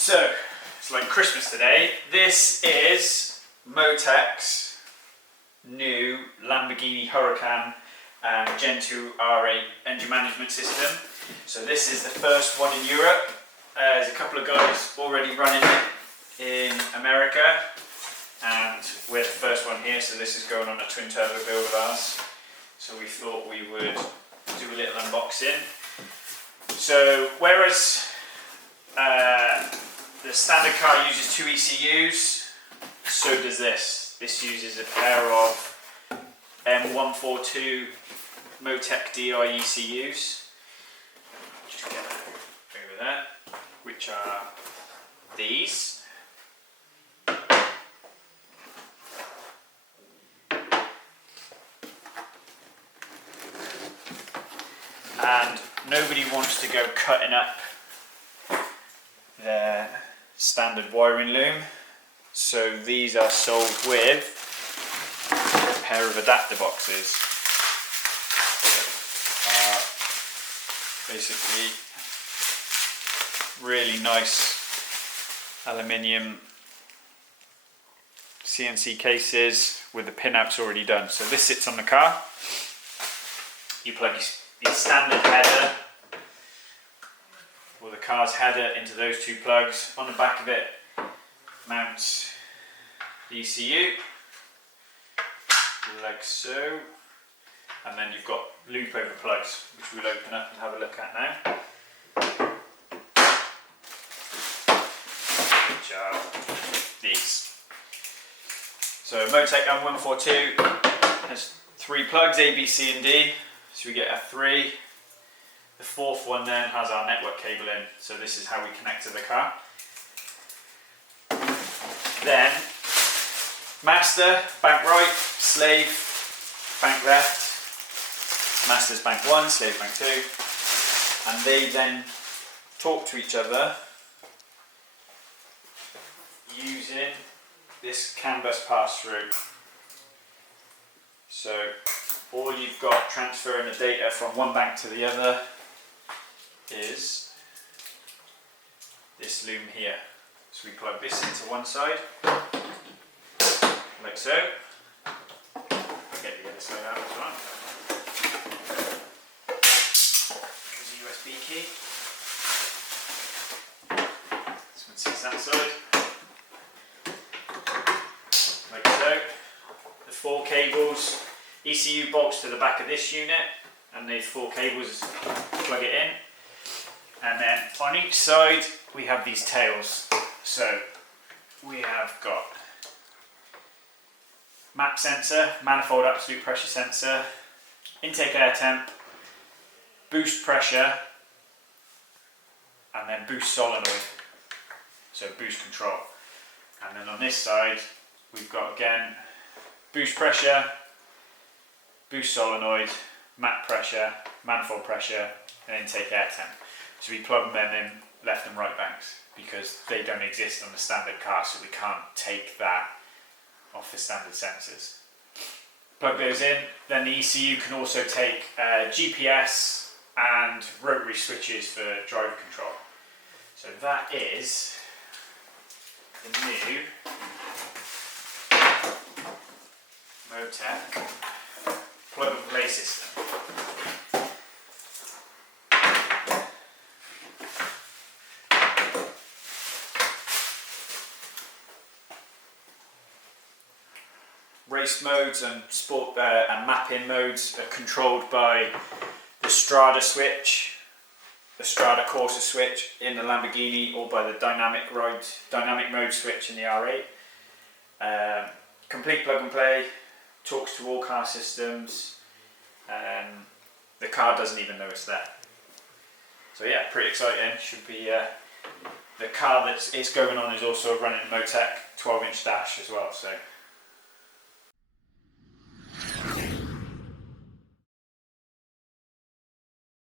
So, it's like Christmas today. This is MoTec's new Lamborghini Huracan Gen 2 R8 engine management system. So this is the first one in Europe. There's a couple of guys already running it in America, and we're the first one here, so this is going on a twin turbo build of ours. So we thought we would do a little unboxing. So whereas the standard car uses 2 ECUs, so does this. This uses a pair of M142 MoTec DI ECUs. Just get over there, which are these. And nobody wants to go cutting up their standard wiring loom, so these are sold with a pair of adapter boxes that are basically really nice aluminium CNC cases with the pinouts already done. So this sits on the car. You plug your standard header or the car's header into those two plugs. On the back of it mounts the ECU like so, and then you've got loop over plugs, which we'll open up and have a look at now, which are these. So MoTec M142 has 3 plugs, A, B, C and D, so we get a 3. The 4th one then has our network cable in, so this is how we connect to the car. Then, master, bank right, slave, bank left. Master's bank 1, slave bank 2. And they then talk to each other using this CAN bus pass-through. So, all you've got transferring the data from one bank to the other is this loom here. So we plug this into one side, like so. I'll get the other side out as well. There's a USB key. This one sits that side, like so. The 4 cables, ECU bolts to the back of this unit, and these 4 cables plug it in. And then on each side we have these tails. So we have got map sensor, manifold absolute pressure sensor, intake air temp, boost pressure, and then boost solenoid, so boost control. And then on this side we've got again boost pressure, boost solenoid, map pressure, manifold pressure, and intake air temp. So we plug them in left and right banks because they don't exist on the standard car, so we can't take that off the standard sensors. Plug those in, then the ECU can also take GPS and rotary switches for driver control. So that is the new MoTec plug and play system. Race modes and sport and mapping modes are controlled by the Strada switch, the Strada Corsa switch in the Lamborghini, or by the dynamic mode switch in the R8. Complete plug and play, talks to all car systems. The car doesn't even know it's there. So yeah, pretty exciting. Should be the car that it's going on is also running MoTec 12-inch dash as well. So.